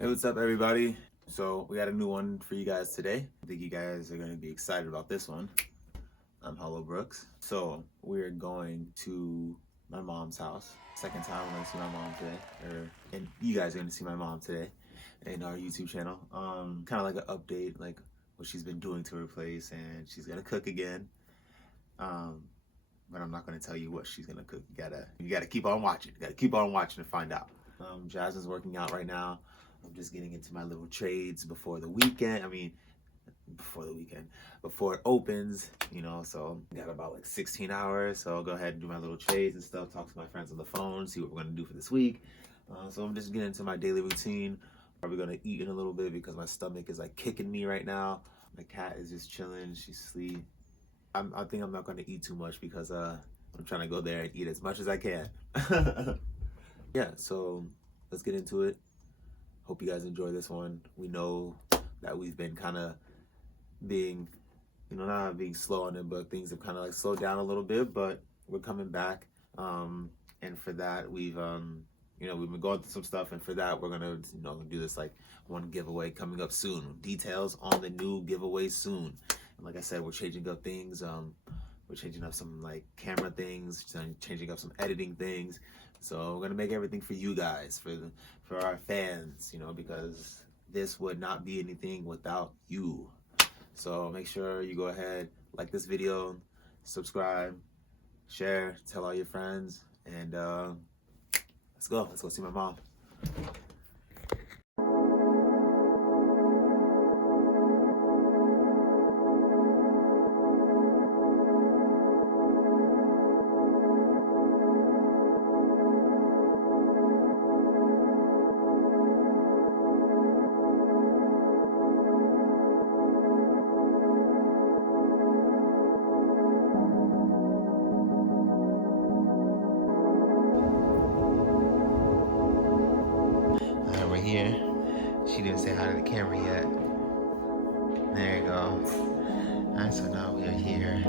Hey, what's up, everybody? So we got a new one for you guys today. I think you guys are going to be excited about this one. I'm Hello Brooks. So we're going to my mom's house. Second time I'm going to see my mom today, and you guys are going to see my mom today in our YouTube channel. Kind of like an update, like what she's been doing to her place, and she's gonna cook again. But I'm not gonna tell you what she's gonna cook. You gotta keep on watching. You gotta keep on watching to find out. Jasmin's working out right now. I'm just getting into my little trades before the weekend. Before it opens, so I got about like 16 hours. So I'll go ahead and do my little trades and stuff, talk to my friends on the phone, see what we're gonna do for this week. So I'm just getting into my daily routine. Probably gonna eat in a little bit because my stomach is like kicking me right now. My cat is just chilling, she's asleep. I think I'm not gonna eat too much because I'm trying to go there and eat as much as I can. Yeah, so let's get into it. Hope you guys enjoy this one. We know that we've been kind of being, not being slow on it, but things have kind of like slowed down a little bit, but we're coming back. And for that, we've been going through some stuff, and for that, we're gonna, do this like one giveaway coming up soon. Details on the new giveaway soon. And like I said, we're changing up things. We're changing up some like camera things, changing up some editing things. So we're gonna make everything for you guys, for our fans, because this would not be anything without you. So make sure you go ahead, like this video, subscribe, share, tell all your friends, and let's go see my mom. We're here. She didn't say hi to the camera yet. There you go. Alright, so now we are here.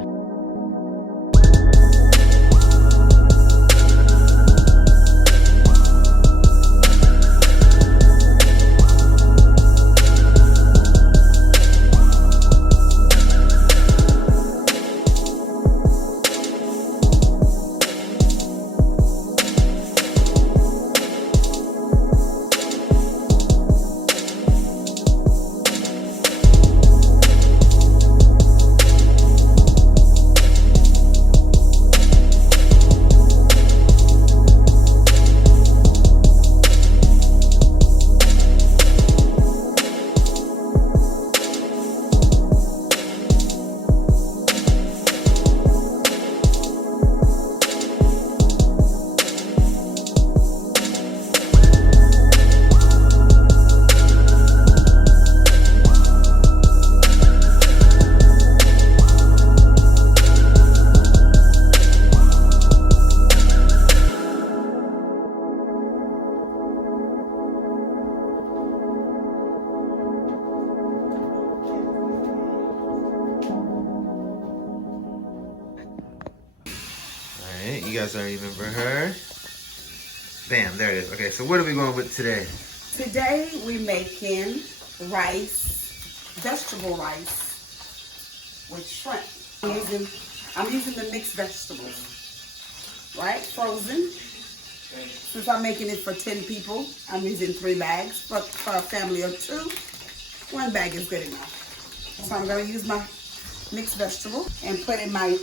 You guys already remember her. Bam, there it is. Okay, so what are we going with today? Today we're making rice, vegetable rice with shrimp. I'm using the mixed vegetables, right? Frozen. Since I'm making it for 10 people, I'm using 3 bags. But for a family of 2, 1 bag is good enough. So I'm gonna use my mixed vegetable and put in my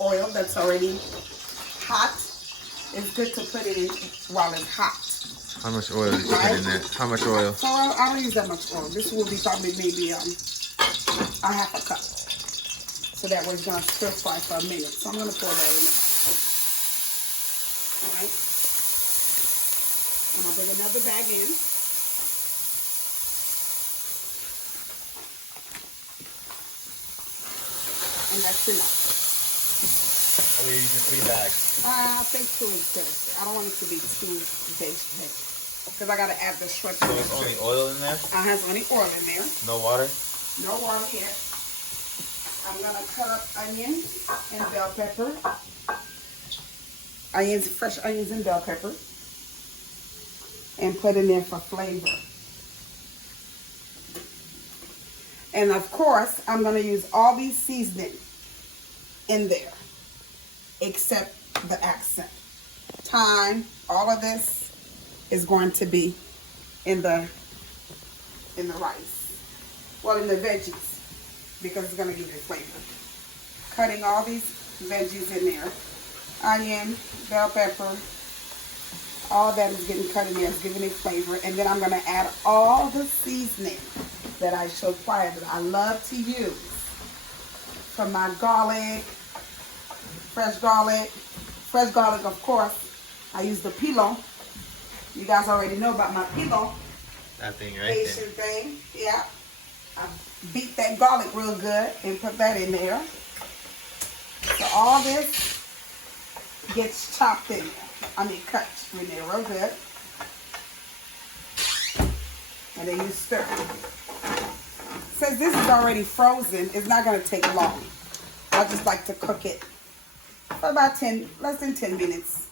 oil that's already hot. It's good to put it in while it's hot. How much oil did you put in there? How much oil? So I don't use that much oil. This will be probably maybe a half a cup. So that way it's gonna stir fry for a minute. So I'm gonna pour that in there. All right. I'm gonna bring another bag in. And that's enough. Are we using 3 bags? I think 2 is good. I don't want it to be too big. Because I gotta add the shrimp. So there's only oil in there? Has only oil in there. No water? No water yet. I'm gonna cut up onions and bell pepper. Fresh onions and bell pepper. And put in there for flavor. And of course, I'm going to use all these seasonings in there, except the accent. Thyme, all of this is going to be in the rice. Well, in the veggies, because it's going to give it flavor. Cutting all these veggies in there. Onion, bell pepper, all that is getting cut in there, is giving it flavor. And then I'm going to add all the seasoning that I showed prior that I love to use. From my garlic, fresh garlic, of course. I use the pilon. You guys already know about my pilon. That thing right Asian thing, yeah. I beat that garlic real good and put that in there. So all this gets chopped in there. Cut in there real good. And then you stir. Since this is already frozen, it's not going to take long. I just like to cook it for about less than 10 minutes.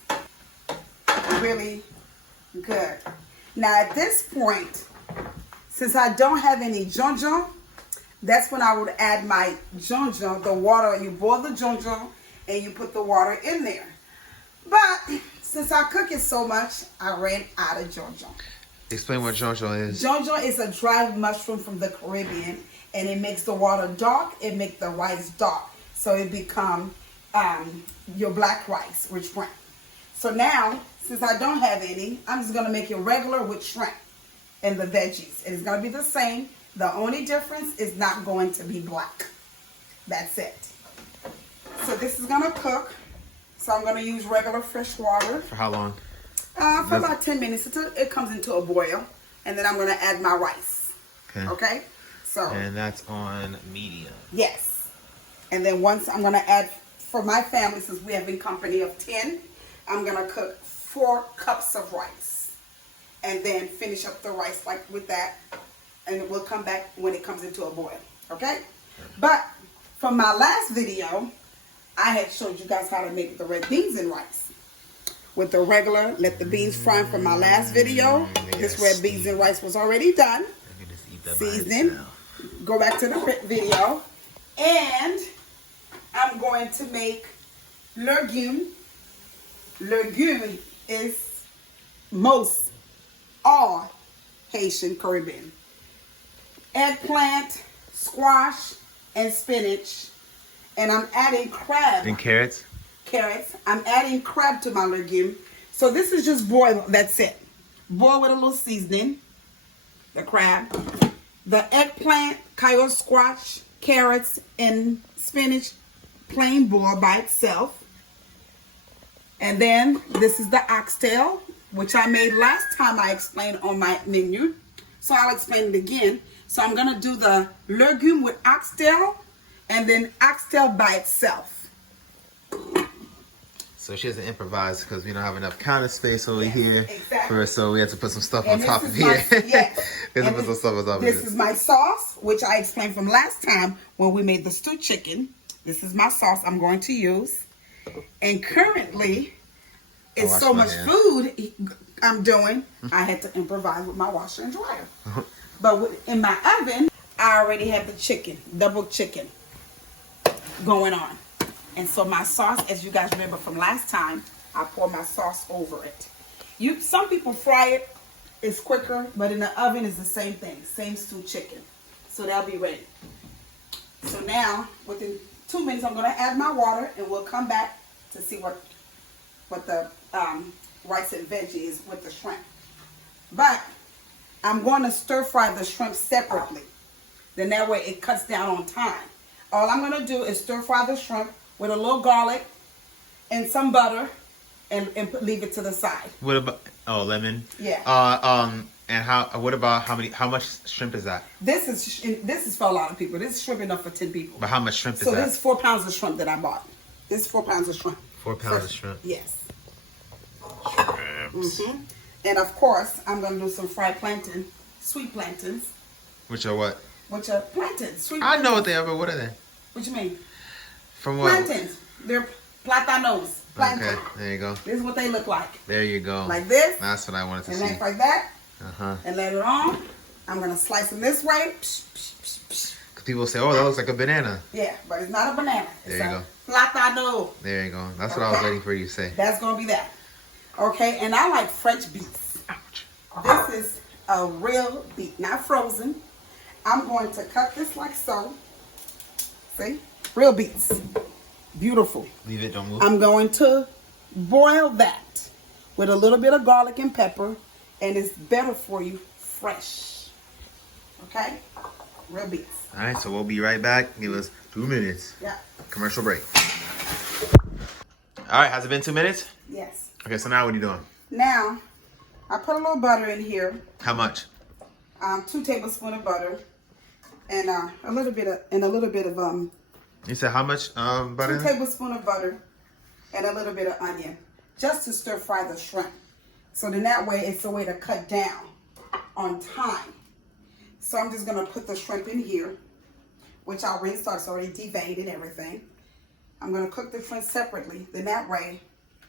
Really good. Now at this point, since I don't have any jonjon, that's when I would add my jonjon, the water. You boil the jonjon and you put the water in there. But since I cook it so much, I ran out of jonjon. Explain what jonjon is. Jonjon is a dried mushroom from the Caribbean, and it makes the water dark. It makes the rice dark, so it becomes your black rice with shrimp. So now, since I don't have any, I'm just going to make it regular with shrimp and the veggies. And it's going to be the same. The only difference is not going to be black. That's it. So this is going to cook. So I'm going to use regular fresh water. For how long? For about 10 minutes until it comes into a boil. And then I'm going to add my rice. Okay? So. And that's on medium. Yes. And then once I'm going to add, for my family, since we have a company of 10, I'm going to cook 4 cups of rice. And then finish up the rice like with that. And it will come back when it comes into a boil. Okay? But from my last video, I had showed you guys how to make the red beans and rice. With the regular, let the beans fry from my last video. This red beans and rice was already done. Seasoning. Go back to the video. And I'm going to make legume. Legume is most all Haitian Caribbean. Eggplant, squash, and spinach. And I'm adding crab. And carrots? Carrots. I'm adding crab to my legume. So this is just boiled. That's it. Boil with a little seasoning. The crab. The eggplant, coyote squash, carrots, and spinach. Plain boiled by itself. And then this is the oxtail, which I made last time I explained on my menu. So I'll explain it again. So I'm going to do the legume with oxtail. And then oxtail by itself. So she has to improvise because we don't have enough counter space over here. Exactly. So we have to put some stuff on top of here. Yes. We have to put some stuff on top of here. This is my sauce, which I explained from last time when we made the stewed chicken. This is my sauce I'm going to use. And currently, it's so much food I'm doing, I had to improvise with my washer and dryer. But in my oven, I already have the chicken, double chicken going on. And so my sauce, as you guys remember from last time, I pour my sauce over it. Some people fry it, it's quicker, but in the oven is the same thing, same stewed chicken. So that'll be ready. So now, within 2 minutes, I'm going to add my water, and we'll come back to see what the rice and veggie is with the shrimp. But I'm going to stir fry the shrimp separately. Then that way it cuts down on time. All I'm going to do is stir fry the shrimp with a little garlic and some butter and leave it to the side. What about lemon? Yeah. And how much shrimp is that? This is for a lot of people. This is shrimp enough for 10 people. But how much shrimp is that? So this is 4 pounds of shrimp that I bought. This is 4 pounds of shrimp. 4 pounds of shrimp? Yes. Shrimps. And of course, I'm going to do some fried plantain, sweet plantains. Which are what? Which are plantains, sweet I plantains. know what they are, but what are they? What you mean? From what? Plantains. They're platanos. Plantain. Okay, there you go. This is what they look like. There you go. Like this. That's what I wanted to and see. like that. Uh-huh. And let it on. I'm going to slice them this way. Because People say, oh, that looks like a banana. Yeah, but it's not a banana. There you go. Plátano. There you go. That's what I was waiting for you to say. That's going to be that. Okay, and I like French beets. Ouch. This is a real beet, not frozen. I'm going to cut this like so. See? Real beets. Beautiful. Leave it, don't move. I'm going to boil that with a little bit of garlic and pepper, and it's better for you fresh. Okay? Real beets. All right, so we'll be right back. Give us 2 minutes. Yeah. Commercial break. All right, has it been 2 minutes? Yes. Okay, so now what are you doing? Now, I put a little butter in here. How much? 2 tablespoons of butter, and a little bit of You said how much butter? 2 tablespoons of butter, and a little bit of onion, just to stir fry the shrimp. So then that way, it's a way to cut down on time. So I'm just gonna put the shrimp in here, which I already started. It's already deveined and everything. I'm gonna cook the shrimp separately. Then that way,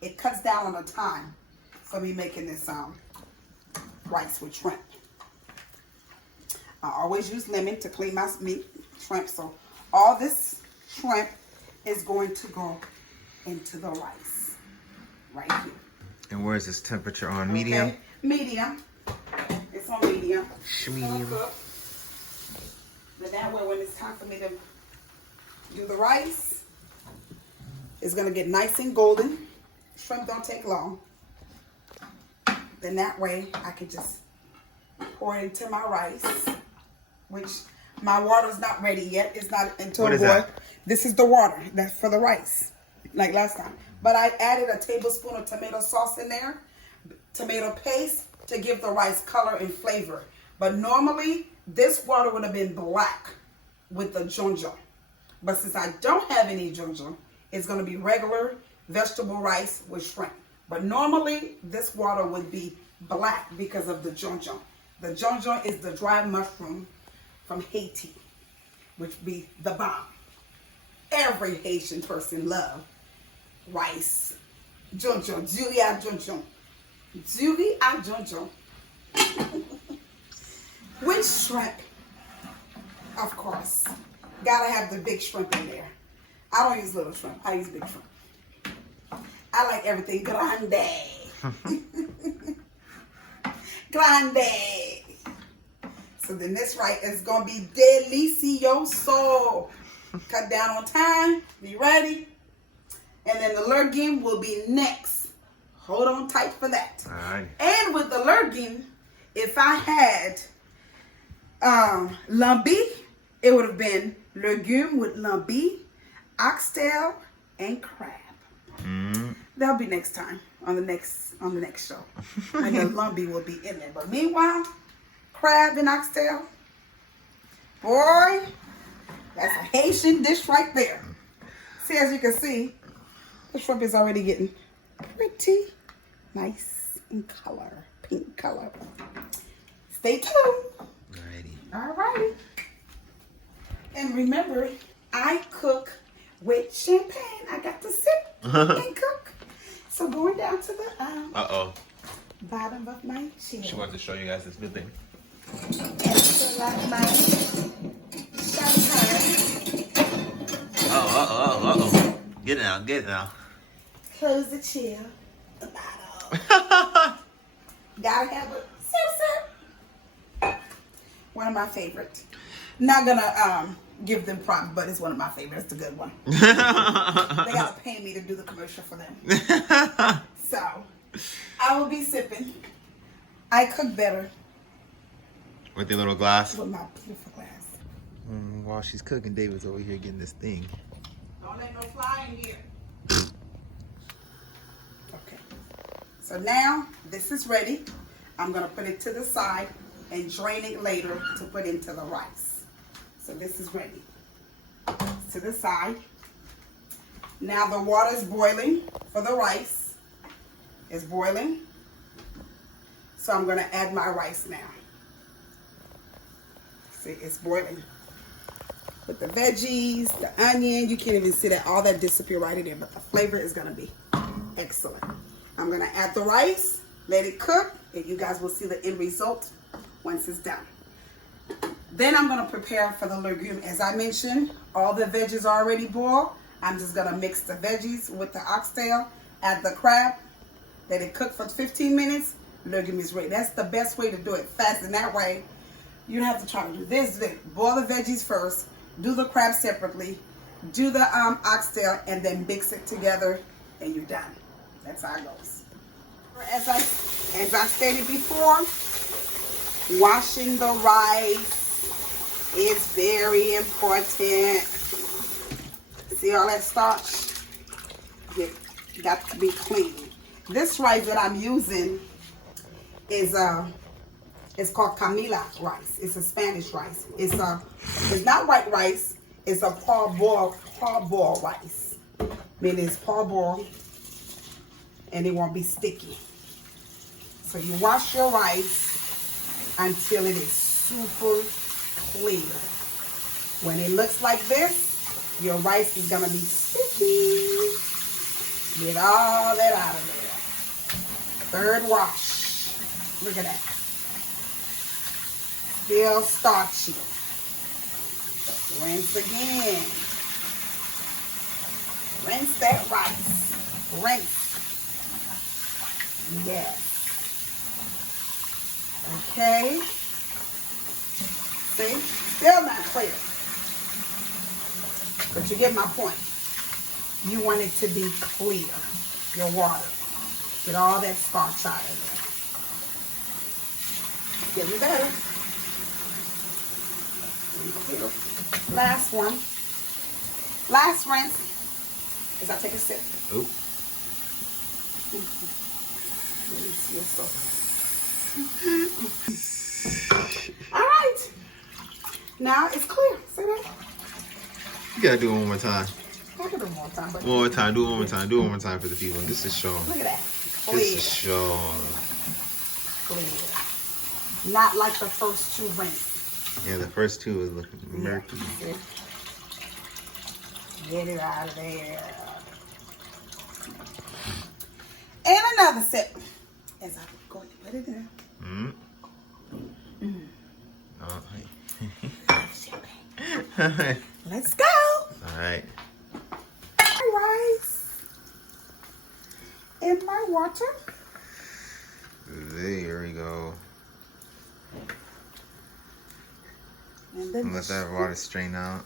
it cuts down on the time for me making this rice with shrimp. I always use lemon to clean my meat shrimp. So all this shrimp is going to go into the rice right here. And where is this temperature on? Medium? Okay. Medium. It's on medium. Medium. Then that way, when it's time for me to do the rice, it's gonna get nice and golden. Shrimp don't take long. Then that way, I can just pour it into my rice, which my water's not ready yet. It's not until What is boil. that? This is the water that's for the rice, like last time. But I added a tablespoon of tomato sauce in there, tomato paste, to give the rice color and flavor. But normally, this water would have been black with the jonjon. But since I don't have any jonjon, it's going to be regular vegetable rice with shrimp. But normally, this water would be black because of the jonjon. The jonjon is the dried mushroom from Haiti, which be the bomb. Every Haitian person loves rice. Jonjon, Julia jonjon. Julie à jonjon. With shrimp, of course. Gotta have the big shrimp in there. I don't use little shrimp. I use big shrimp. I like everything grande. Grande. So then this right is gonna be delicioso. Cut down on time. Be ready. And then the legume will be next. Hold on tight for that. All right. And with the legume, if I had lambi, it would have been legume with lambi, oxtail, and crab. That'll be next time on the next show. And the lambi will be in there. But meanwhile, crab and oxtail, boy, that's a Haitian dish right there. See, as you can see, the shrimp is already getting pretty nice in color, pink color. Stay tuned. Alrighty. And remember, I cook with champagne. I got to sip and cook. So going down to the bottom of my chin. She wants to show you guys this new thing. And to like my champagne. Uh-oh. Get it now. Close the chill. The bottle. Gotta have a sip. One of my favorites. Not gonna give them props, but it's one of my favorites. It's a good one. They gotta pay me to do the commercial for them. So I will be sipping. I cook better With your little glass. with my beautiful glass. While she's cooking, David's over here getting this thing. Don't let no fly in here. Okay. So now this is ready. I'm gonna put it to the side and drain it later to put into the rice. So this is ready. To the side. Now the water is boiling for the rice. It's boiling. So I'm gonna add my rice now. See, it's boiling. With the veggies, the onion, you can't even see that. All that disappear right in there, but the flavor is gonna be excellent. I'm gonna add the rice, let it cook, and you guys will see the end result once it's done. Then I'm gonna prepare for the legume. As I mentioned, all the veggies are already boiled. I'm just gonna mix the veggies with the oxtail, add the crab, let it cook for 15 minutes, legume is ready. That's the best way to do it, fast. And that way, you don't have to try to do this. Boil the veggies first, do the crab separately, do the oxtail, and then mix it together, and you're done. That's how it goes. As I stated before, washing the rice is very important. See all that starch? It got to be clean. This rice that I'm using is it's called Camila rice. It's a Spanish rice. It's not white rice. It's a parboiled rice. Meaning it's parboiled and it won't be sticky. So you wash your rice until it is super clear. When it looks like this, your rice is gonna be sticky. Get all that out of there. Third wash. Look at that. Still starchy. Rinse again. Rinse that rice. Rinse. Yes. Okay. See? Still not clear. But you get my point. You want it to be clear. Your water. Get all that starch out of there. Getting better. Last one. Last rinse. As I take a sip. Oop. All right. Now it's clear. See that? You gotta do it one more time. I can do it one more time. But One more time. Do it one more time. Do it one more time for the people. This is Sean. look at that. Clear. This is Sean. Clear. Not like the first two rinses. Yeah, the first two is looking murky. Yeah. Get it out of there. And another sip. As I go to put it in. Oh, Let's go. all right. Rice in my water. There we go. And then Let that water strain out.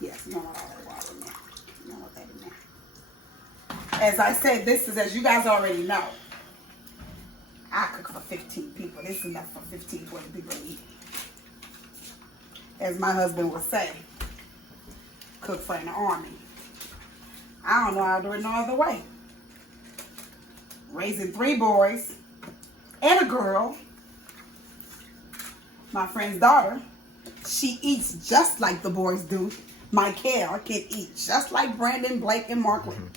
yes, you don't want all that water in there. You don't want that in there. As I said, this is, as you guys already know, I cook for 15 people. This is enough for 15, 20 people to eat. As my husband would say, cook for an army. I don't know how to do it no other way. Raising 3 boys and a girl. My friend's daughter, she eats just like the boys do. Michael can eat just like Brandon, Blake, and Marklin.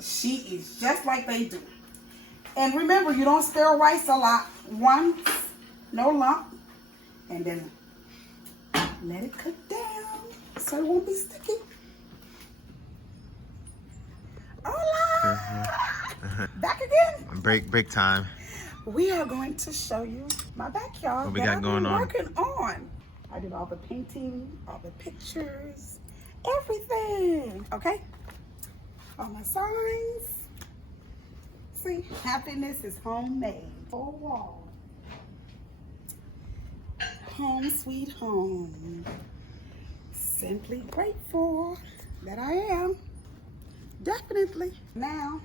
She eats just like they do. And remember, you don't stir rice a lot. Once, no lump, and then let it cook down so it won't be sticky. Hola! Back again. Break time. We are going to show you my backyard. What we got going on? Working on. I did all the painting, all the pictures, everything. Okay. All my signs. See, happiness is homemade. Full wall. Home sweet home. Simply grateful that I am. Definitely. Now,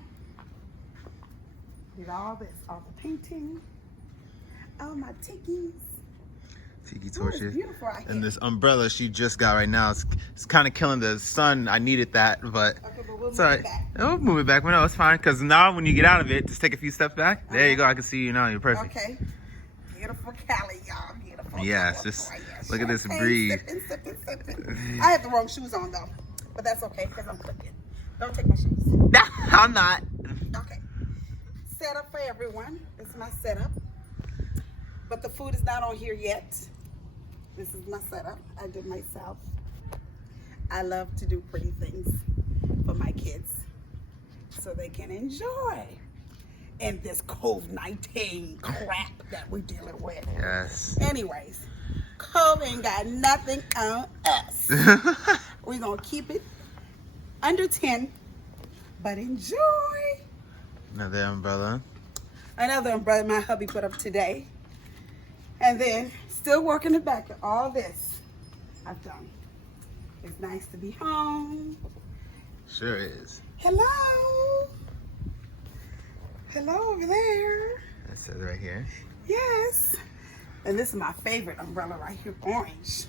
did all this, all the painting, all my tikis. Tiki torches. Beautiful out here. And this umbrella she just got right now. It's kind of killing the sun. I needed that, but Okay, but we'll it's all right. move it back. We'll move it back. No, it's fine. Because now when you get out of it, just take a few steps back. There you go. I can see you now. You're perfect. Okay. Beautiful Cali, y'all. Beautiful. Yes, just look at this breeze. Sipping. I have the wrong shoes on, though. But that's okay, because I'm cooking. Don't take my shoes. No, I'm not. Okay. Setup for everyone. This is my setup. But the food is not on here yet. This is my setup. I did myself. I love to do pretty things for my kids so they can enjoy. in this COVID-19 crap that we're dealing with. Yes. Anyways, COVID ain't got nothing on us. We're going to keep it under 10, but enjoy. Another umbrella. Another umbrella my hubby put up today. And then still working the back of all this I've done. It's nice to be home. Sure is. Hello. Hello over there. That says right here. Yes. And this is my favorite umbrella right here, orange.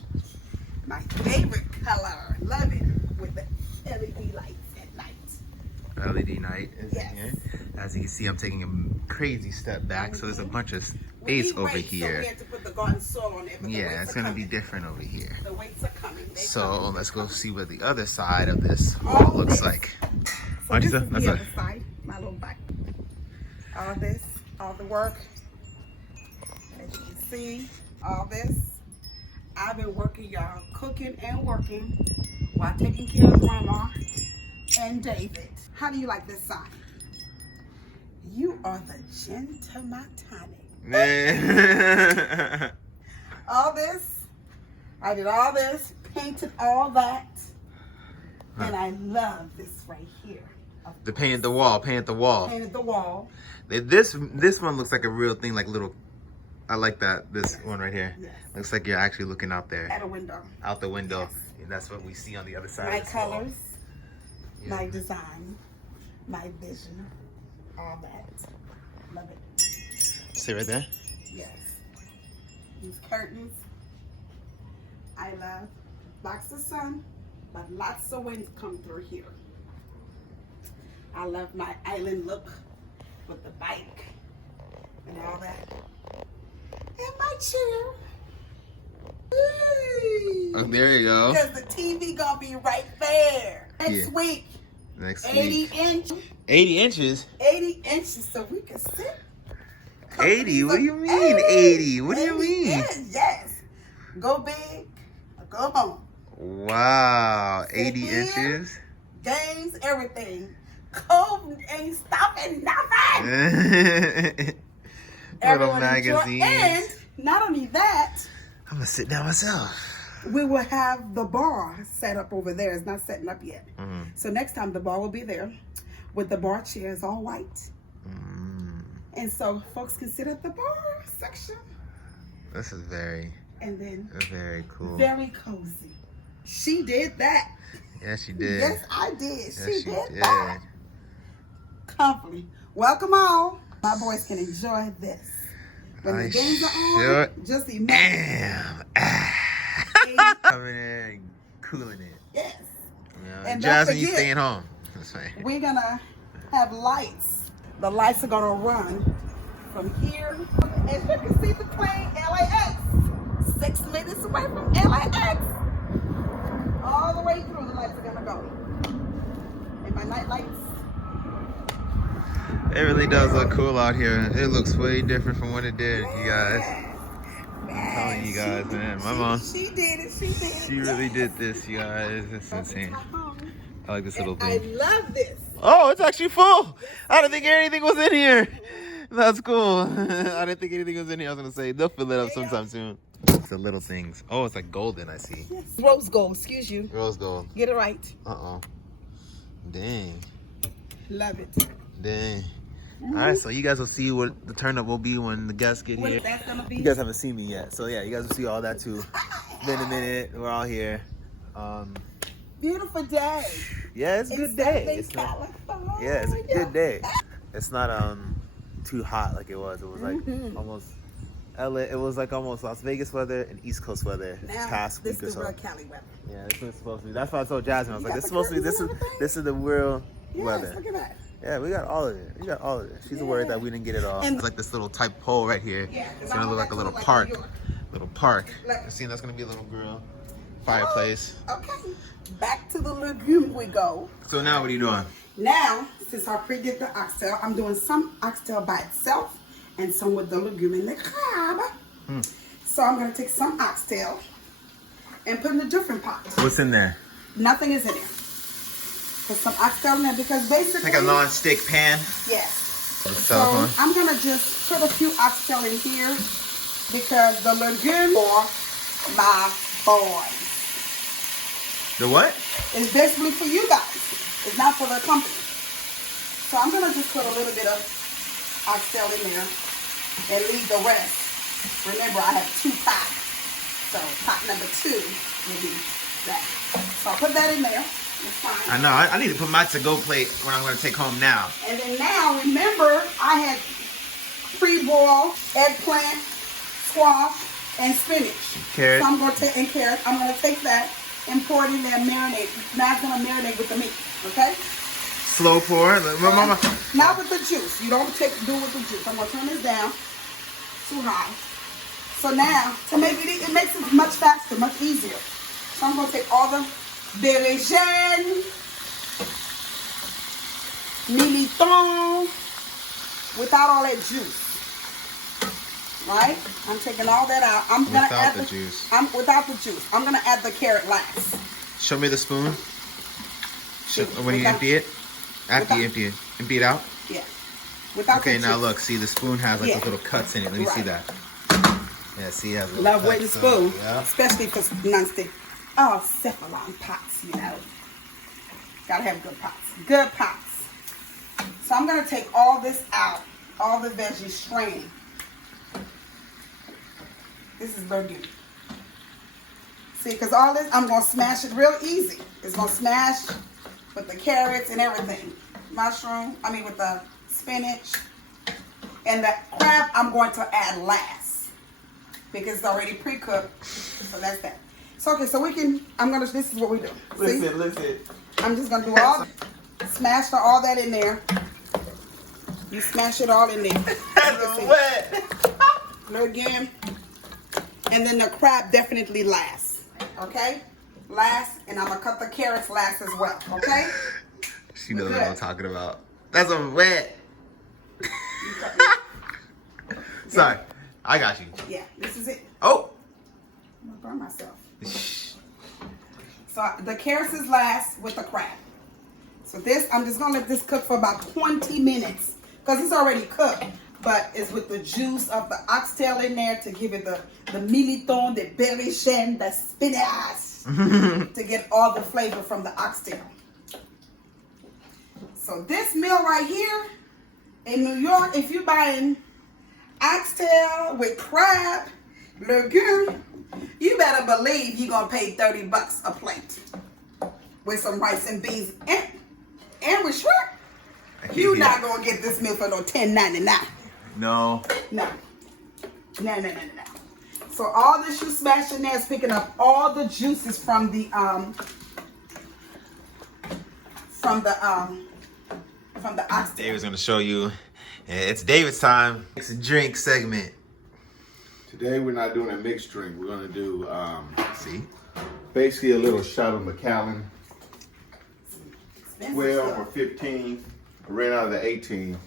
My favorite color. Love it. With the LED lights at night. LED night is in here. As you can see, I'm taking a crazy step back, so there's a bunch of space over here. So we had to put the garden soil on it, but Yeah, it's gonna be different over here. The weights are coming. So let's go see what the other side of this wall looks like. So this is the other side, my little bike. All this, all the work. As you can see, all this. I've been working, y'all, cooking and working while taking care of Grandma and David. How do you like this sign? You are the gentlematonic. All this, I did all this, painted all that, and I love this right here. The paint the wall, paint the wall. Painted the wall. This one looks like a real thing, like little. I like that. This one right here. Yes. Looks like you're actually looking out there. At a window. Out the window. Yes. And that's what we see on the other side. My of this wall. colors, Yeah. my design, my vision, all that. Love it. Stay right there. Yes. These curtains, I love. Lots of sun, but lots of winds come through here. I love my island look with the bike and all that. And my chair. Oh, there you go. Because the TV gonna be right there. Next week. Next 80 week. inch. 80 inches? 80 inches so we can sit. 80? What do you mean 80? What do you mean? Yes. Go big or go home. Wow. Sit 80 here. inches? Games, everything. COVID ain't stopping nothing. Little Everyone enjoy. magazines. And not only that, I'm gonna sit down myself. we will have the bar set up over there. It's not setting up yet. Mm. So next time the bar will be there with the bar chairs all white. Mm. And so folks can sit at the bar section. This is very cool. Very cozy. She did that. Yes, she did. Yes, I did. Yes, she did that. Comfortably. Welcome all. My boys can enjoy this. When the games are on, just imagine. Damn. Coming in and cooling it. Yes. You know, And Jasmin, don't you forget, staying home. That's right. we're going to have lights. The lights are going to run from here. As you can see the plane, LAX. 6 minutes away from LAX. All the way through, the lights are going to go. And my night lights. It really does look cool out here. It looks way different from what it did, you guys. I'm telling you guys, man. My mom, She did it. She did it. she really did this, you guys. It's insane. I like this little I thing. love this. Oh, it's actually full. I didn't think anything was in here. That's cool. I didn't think anything was in here. I was gonna say they'll fill it up sometime soon. It's the little things. Oh, it's like golden. I see. Yes. Rose gold. Excuse you. Rose gold. Get it right. Dang. Love it. Dang. All right, so you guys will see what the turn up will be when the guests get What here. that's gonna be? You guys haven't seen me yet, so yeah, you guys will see all that too. It's been a minute. We're all here. Beautiful day. Yeah, it's a good day. It's not, California. yeah, it's a good day. It's not too hot like it was. It was like almost LA. It was like almost Las Vegas weather and East Coast weather Now, past this week or is so. real Cali weather. Yeah, this is supposed to be. That's why I told Jasmin. I was You like, got this is the supposed to be. curtains and everything? This is the real Yes, weather. look at that. Yeah, we got all of it. We got all of it. She's worried that we didn't get it all. And- It's like this little type pole right here. Yeah, It's gonna look like a little park. Little park. Like- See, that's gonna be a little grill, fireplace. Okay. Back to the legume we go. So now what are you doing? Now, since I pre-did the oxtail, I'm doing some oxtail by itself and some with the legume and the crab. So I'm going to take some oxtail and put in a different pot. What's in there? Nothing is in there. Put some oxtail in there because basically... Like a non-stick pan. Yes. So I'm gonna just put a few oxtail in here because the legume for my boys. The what? It's basically for you guys. It's not for the company. So I'm gonna just put a little bit of oxtail in there and leave the rest. Remember, I have 2 pots. So pot number 2 will be that. So I'll put that in there. It's fine. I know. I need to put my to-go plate when I'm going to take home now. And then now, remember, I had pre-boiled eggplant, squash, and spinach. Carrot. So I'm going to take, and carrot. I'm going to take that and pour it in there and marinate. Now it's going to marinate with the meat. Okay? Slow pour. Mama. Not with the juice. You don't do it with the juice. I'm going to turn this down. Too high. So now, to make it makes it much faster, much easier. So I'm going to take all the bergène, militon, without all that juice. Right? I'm taking all that out. I'm going to add the juice. Without the juice. I'm going to add the carrot last. Show me the spoon. When you empty it? After you empty it out? Yeah. Without okay, the now juice. look. See, the spoon has like those little cuts in it. Let me see that. Yeah, see, it has little Love wooden cuts, spoon. Yeah. Especially for non-stick. Oh, cephalon pots, you know. Gotta have good pots. Good pots. So I'm gonna take all this out. All the veggies strained. This is legume. See, because all this, I'm gonna smash it real easy. It's gonna smash with the carrots and everything. With the spinach. And the crab, I'm going to add last. Because it's already pre-cooked. So that's that. So, okay, so this is what we do. Listen. I'm just going to do smash all that in there. You smash it all in there. That's wet. Again. And then the crab definitely last. Okay? Last. And I'm going to cut the carrots last as well. Okay? She knows what I'm talking about. That's a wet. Sorry. I got you. Yeah, this is it. Oh! I'm going to burn myself. So the carrots is last with the crab. So I'm just going to let this cook for about 20 minutes. Because it's already cooked. But it's with the juice of the oxtail in there to give it the militon, the bergène, the spinach. To get all the flavor from the oxtail. So this meal right here, in New York, if you're buying oxtail with crab, legume, you better believe you're going to pay $30 a plate with some rice and beans and with shrimp. You're not going to get this meal for no $10.99. No. No. So all this you smash in there is picking up all the juices from the oxtail. David's going to show you. It's David's time. It's a drink segment. Today we're not doing a mixed drink. We're going to do basically a little shot of Macallan. 12 or 15. I ran out of the 18.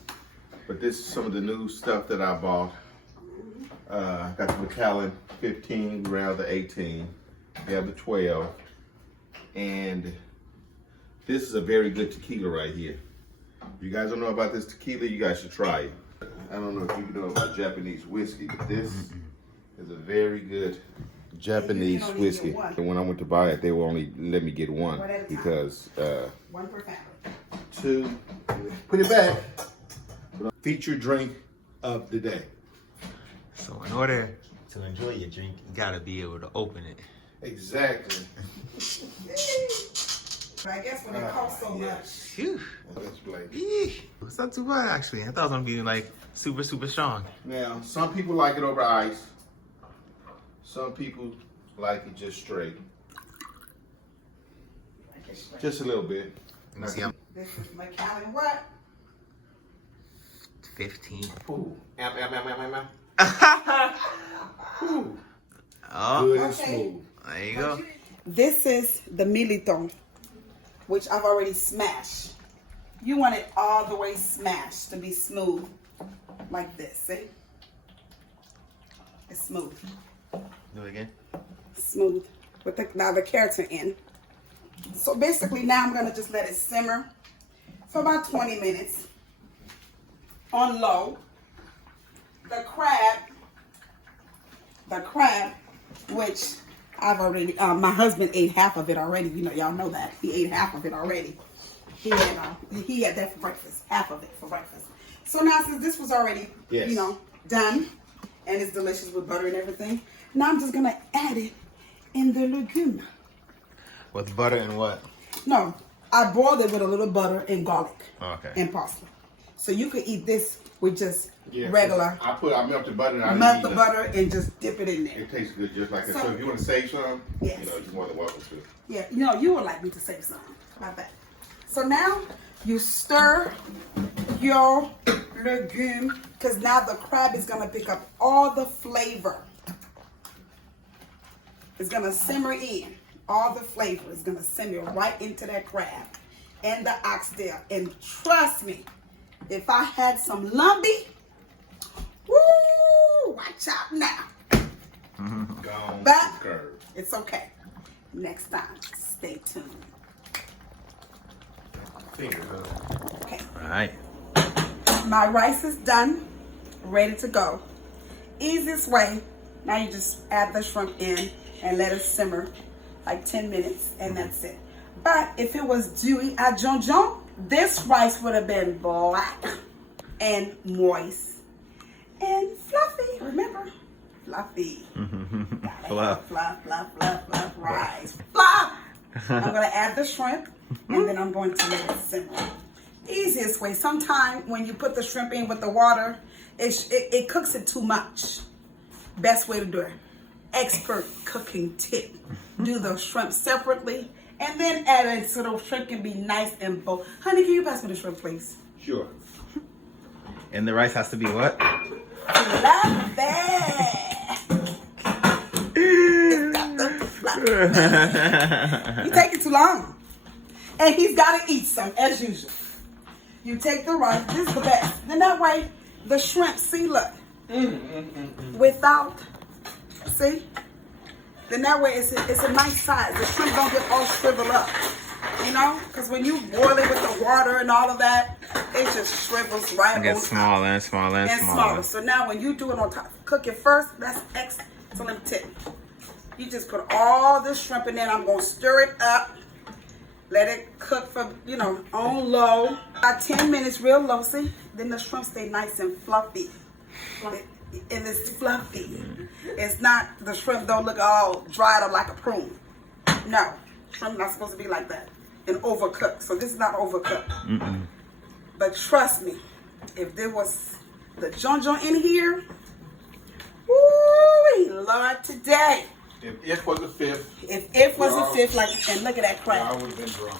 But this is some of the new stuff that I bought. Got the Macallan 15, we ran out of the 18. We have the 12. And this is a very good tequila right here. If you guys don't know about this tequila, you guys should try it. I don't know if you know about Japanese whiskey, but this is a very good Japanese whiskey. And when I went to buy it, they will only let me get one because one per family. Two, put it back. Featured drink of the day. So in order to enjoy your drink, you gotta be able to open it. Exactly. I guess when it costs so much. Phew. That's Blake. It's not too bad actually. I thought it was gonna be like super strong. Now, some people like it over ice. Some people like it just straight. Just a little bit. Let me see. This is Macallan what? 15. Ooh. Ooh. Oh, Good and smooth. there you go. This is the militon, which I've already smashed. You want it all the way smashed to be smooth, like this. See? It's smooth. Do it again. Smooth. Now the carrots are in. So basically now I'm gonna just let it simmer for about 20 minutes. on low. The crab, which I've already, my husband ate half of it already. You know, y'all know that. He ate half of it already. He had that for breakfast, half of it for breakfast. So now since this was already, you know, done, and it's delicious with butter and everything, now I'm just going to add it in the legume. With butter and what? No, I boiled it with a little butter and garlic and parsley. So you could eat this with just regular. I melted butter and melt the butter and just dip it in there. It tastes good just like that. So if you want to save some, you know, you're more than welcome to. Yeah, you know, you would like me to save some. How about that? So now you stir your legume because now the crab is going to pick up all the flavor. It's going to simmer in. All the flavor is going to simmer right into that crab and the oxtail. And trust me, if I had some lumpy, woo, watch out now. But it's okay. Next time, stay tuned. Okay. All right. My rice is done, ready to go. Easiest way, now you just add the shrimp in and let it simmer like 10 minutes and that's it. But if it was dewy à jonjon, this rice would have been black and moist and fluffy. Remember? Fluffy. Fluff. Fluff rice. Fluff! I'm going to add the shrimp and then I'm going to let it simmer. Easiest way. Sometimes when you put the shrimp in with the water, it cooks it too much. Best way to do it. Expert cooking tip. Do the shrimp separately and then add it so the shrimp can be nice and bold. Honey, can you pass me the shrimp, please? Sure. And the rice has to be what? Fluffy. It's got the fluff. You take it too long. And he's got to eat some, as usual. You take the rice. This is the best. Then that way, the shrimp, see, look. Without, see? Then that way, it's a nice size. The shrimp don't get all shriveled up. You know? Because when you boil it with the water and all of that, it just shrivels right on top. It gets smaller and smaller and smaller. So now when you do it on top, cook it first. That's excellent tip. You just put all this shrimp in there. I'm going to stir it up. Let it cook for, you know, on low. About 10 minutes, real low, see? Then the shrimp stay nice and fluffy. And it's fluffy. It's not, the shrimp don't look all dried up like a prune. No, shrimp not supposed to be like that and overcooked. So this is not overcooked. But trust me, if there was the jonjon in here, woo, Lord, today. If it was a fifth. If it was a fifth, like, and look at that crab. I would have been drunk.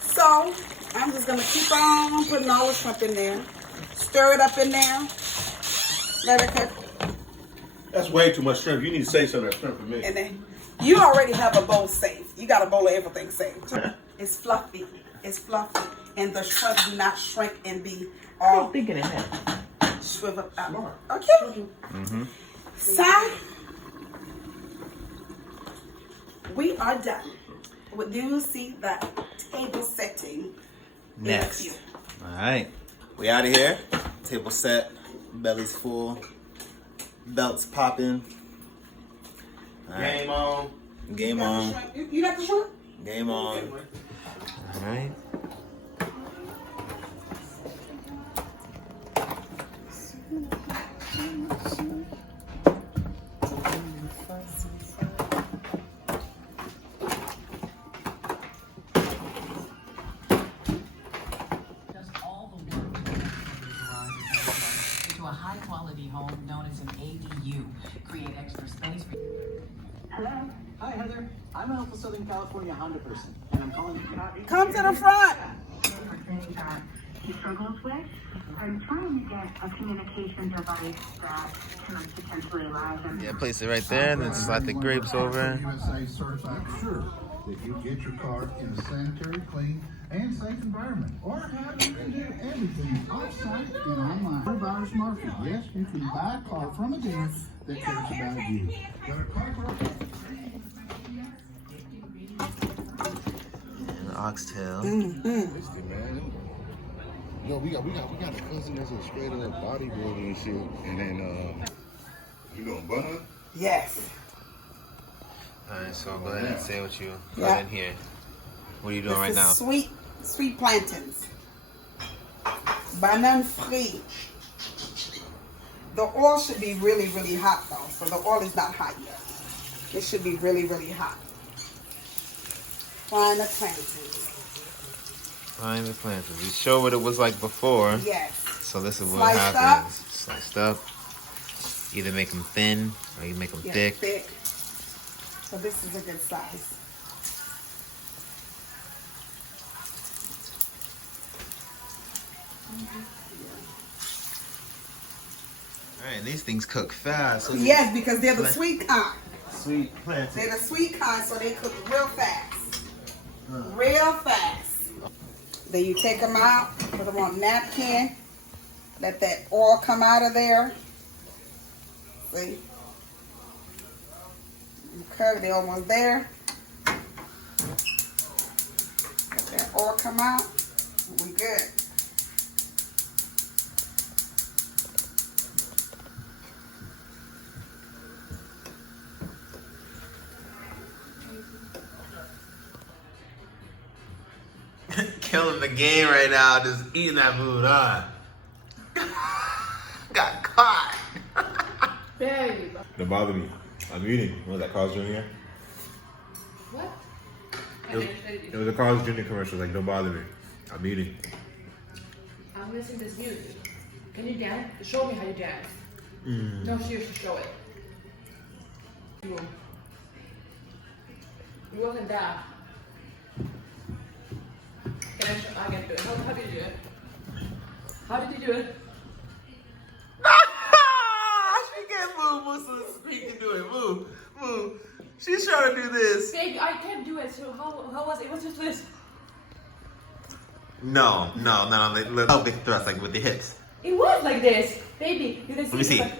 So, I'm just going to keep on putting all the shrimp in there. Stir it up in there. Let it cook. That's way too much shrimp. You need to save some of that shrimp for me. And then, you already have a bowl saved. You got a bowl of everything saved. It's fluffy. It's fluffy. And the shrimp do not shrink and be all shriveled up. Okay? So, we are done. Do you see the table setting? Next. All right. We out of here. Table set. Belly's full. Belts popping. Right. Game on. Game on. You got the shrimp? Game on. All right. high-quality home known as an ADU. Create extra space for... Hello? Hi, Heather. I'm a helpful Southern California Honda person, and I'm calling... Come to the front. He struggles with. I'm trying to get a communication device that can potentially allow him. Yeah, place it right there, and then slide the grapes over. USA certified sure that you get your car in a sanitary, clean, and safe environment. Or have you can do everything off-site and online. Coronavirus market. Yes, you can buy a car from a dealer that cares about you. Got a car And oxtail. Yo, we got a cousin that's a straight up bodybuilder and shit. And then you doing butter? Yes. Alright, so go ahead and say what you put Yeah. in here. What are you doing This right is now? sweet plantains. Banana free. The oil should be really, really hot though. So the oil is not hot yet. It should be really, really hot. Frying the plantains. Find the plantains. We show what it was like before. Yes. So this is what Sliced happens. Sliced up. Either make them thin or you make them Yeah, thick. thick. So this is a good size. Alright, and these things cook fast. So Yes, because they're the sweet kind. Sweet plantains. They're the sweet kind, so they cook real fast. Real fast. Then you take them out, put them on a napkin, let that oil come out of there. See? Okay, they're almost there. Let that oil come out. We good. Killing the game right now, just eating that food, huh? Got caught. Don't bother me. I'm eating. What was that, Carl's Jr.? What? It was a Carl's Jr. commercial, like, don't bother me. I'm eating. I'm missing this music. Can you dance? Show me how you dance. No, seriously, show it. You wasn't that. I can do it. How did you do it? How did you do it? She can't move. Move so she can do it. Move. Move. She's trying to do this. Baby, I can't do it. So how was it? It was just this. No. Little big thrust, like with the hips. It was like this. Baby, you can see. Let me see. Like,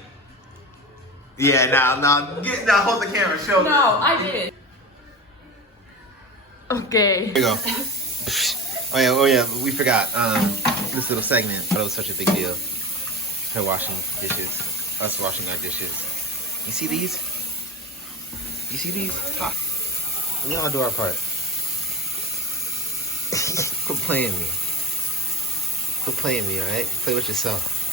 Yeah, now, hold the camera. Show me. no, I did it. Okay. Here you go. Oh yeah, we forgot this little segment, but it was such a big deal. Her washing dishes, us washing our dishes. You see these? You see these? Ha. We all do our part. Quit playing me. Quit playing me, alright? Play with yourself.